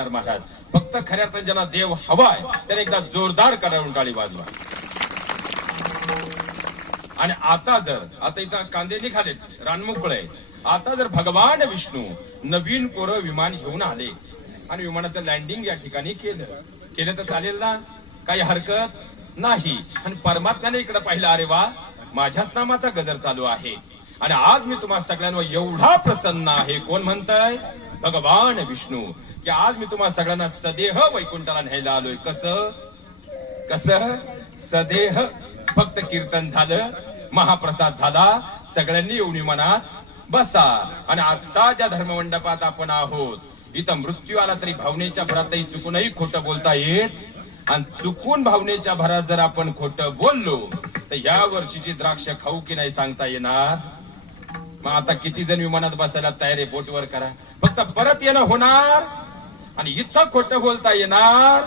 वाटणार महाराज. फक्त खऱ्या ज्यांना देव हवाय त्याने एकदा जोरदार करावून टाळी वाजवा. आणि आता इथं कांदे निघालेत, रानमुकळे. आता जर भगवान विष्णू नवीन कोरं विमान घेऊन आले आणि विमानाचं लँडिंग या ठिकाणी केलं तर चालेल ना, काही हरकत नाही. आणि परमात्म्याने इकडे पाहिलं, अरे वा, माझ्याच नामाचा गजर चालू आहे आणि आज मी तुम्हा सगळ्यांवर एवढा प्रसन्न आहे. कोण म्हणतंय? भगवान विष्णू. की आज मी तुम्हा सगळ्यांना सदेह वैकुंठाला न्यायला आलोय. कसं सदेह. फक्त कीर्तन झालं, महाप्रसाद झाला, सगळ्यांनी येऊन विमानात बसा. आणि आता ज्या धर्ममंडपात आपण आहोत, इथं मृत्यू आला तरी भावनेच्या भरातही चुकूनही खोटं बोलता येत. आणि चुकून भावनेच्या भरात जर आपण खोटं बोललो तर या वर्षीची द्राक्ष खाऊ की नाही सांगता येणार. मग आता किती जण विमानात बसायला तयार आहे? बोटवर करा. फक्त परत येणं होणार आणि इथं खोटं बोलता येणार.